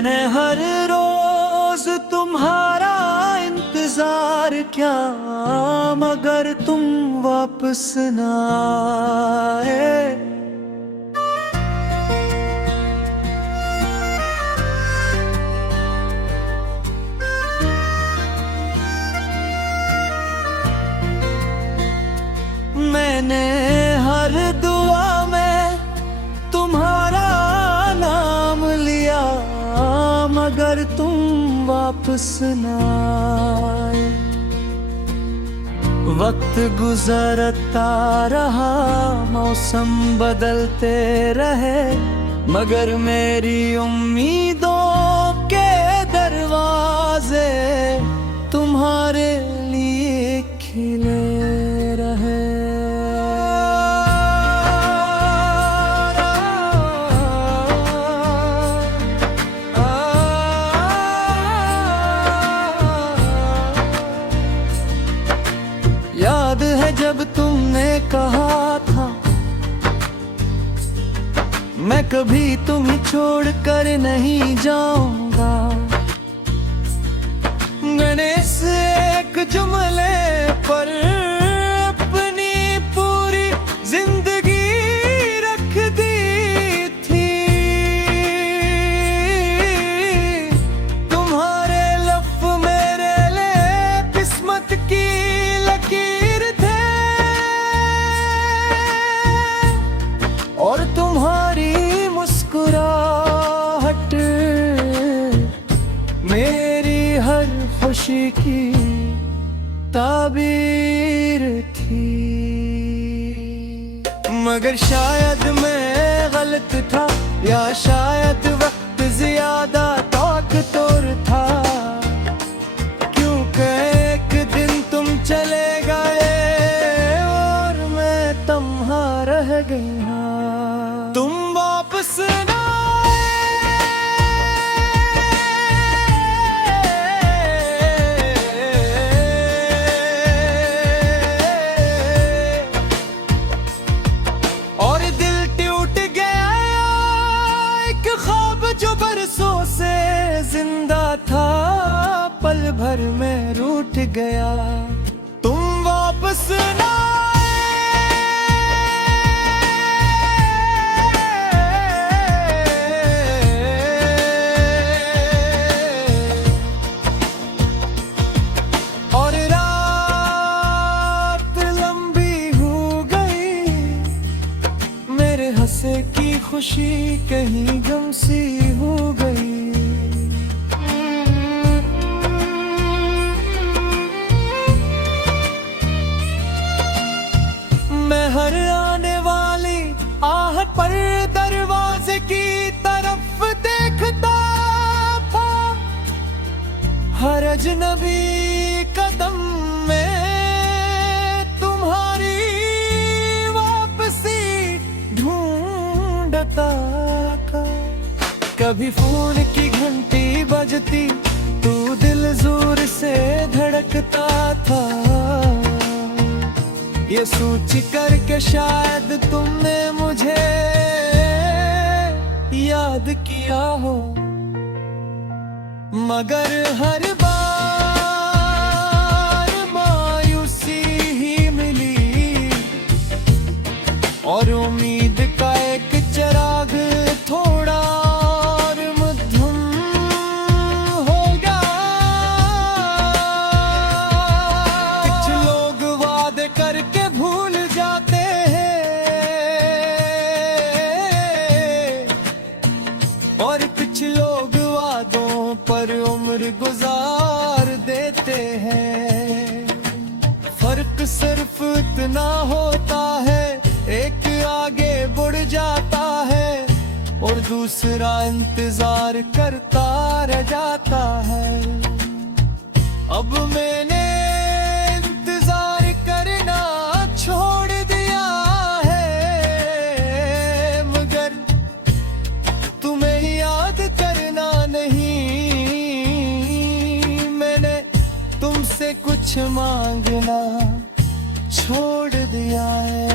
मैंने हर रोज तुम्हारा इंतजार किया, मगर तुम वापस ना आए। मैंने हर दुआ में तुम्हारा नाम लिया, मगर तुम वापस ना आए। वक्त गुजरता रहा, मौसम बदलते रहे, मगर मेरी उम्मीदों के दरवाजे तुम्हारे लिए खिले रहे। याद है जब तुमने कहा था, मैं कभी तुम्हें छोड़ कर नहीं जाऊंगा। मैंने इस एक जुमले पर अपनी पूरी जिंदगी रख दी थी। तुम्हारे लफ्ज़ मेरे लिए किस्मत की लकीर थे, और तुम्हारी मुस्कुराहट मेरी हर खुशी की ताबीर थी। मगर शायद मैं गलत था, या शायद वक्त ज्यादा ताकतवर था, क्योंकि एक दिन तुम चले गए और मैं तन्हा रह गया। तुम वापस ना जो बरसों से जिंदा था, पल भर में रूठ गया। तुम वापस ना और रात लंबी हो गई, मेरे हंसे की खुशी कहीं गम सी हो गई। मैं हर आने वाली आहट पर दरवाजे की तरफ देखता था, हर अजनबी कदम में तुम्हारी वापसी ढूंढता था। कभी फोन की घंटी बजती, तू दिल जोर से धड़कता था, ये सोच कर के शायद तुमने मुझे याद किया हो। मगर हर बार मायूसी ही मिली, और उम्मीद का एक चिराग थोड़ा और मध्यम हो गया। कुछ लोग वादे करके भूल जाते हैं, और कुछ लोग वादों पर उम्र गुजार देते हैं। फर्क सिर्फ इतना होता है, एक आगे बढ़ जाता है और दूसरा इंतजार करता रह जाता है। अब मैंने इंतजार करना छोड़ दिया है, मगर तुम्हें याद करना नहीं। मैंने तुमसे कुछ मांगना छोड़ दिया है,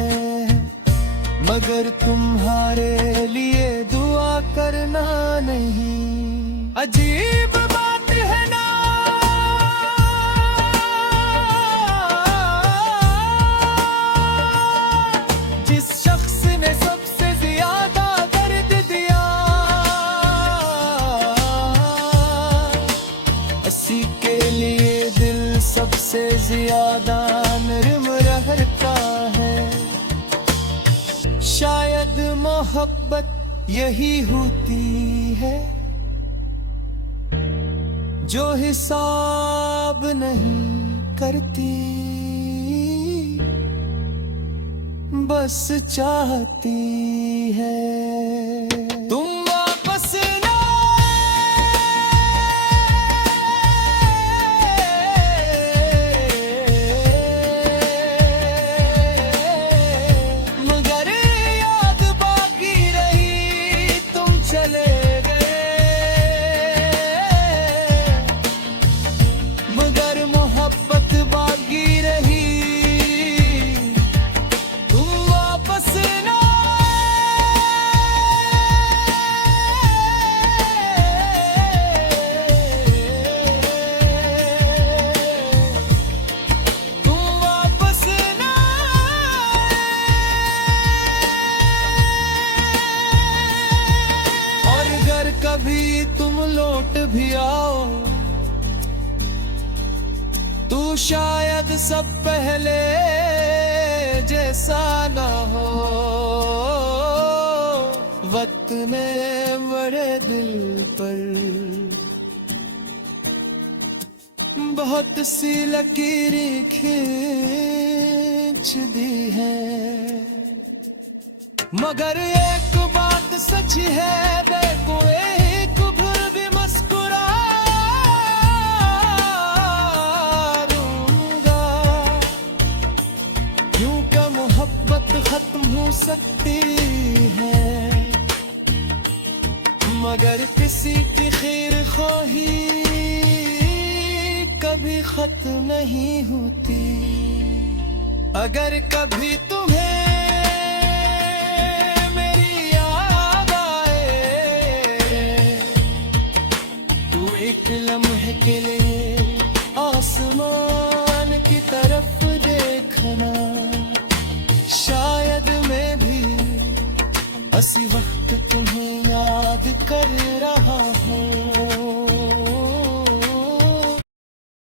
मगर तुम्हारे लिए दुआ करना नहीं। अजीब बात है ना, जिस शख्स ने सबसे ज्यादा दर्द दिया, उसी के लिए दिल सबसे ज्यादा नर्म रहता है। शायद मोहब्बत यही होती है जो हिसाब नहीं करती, बस चाहती है तुम वापस ना मगर याद बाकी रही, तुम चले मगर मोहब्बत बाकी रही, तुम वापस ना तुम वापस ना। और अगर कभी तुम लौट भी आओ तू शायद सब पहले जैसा ना हो। वक्त में बड़े दिल पर बहुत सी लकीरें खींच दी है, मगर एक बात सच है, देखो एक भर भी मुस्कुरा मोहब्बत खत्म हो सकती है, मगर किसी की खैर ख्वाही कभी खत्म नहीं होती। अगर कभी तुम्हें मेरी याद आए तो एक लम्हे के लिए आसमान की तरफ देखना, शायद मैं भी इसी वक्त तुम्हें याद कर रहा हूँ।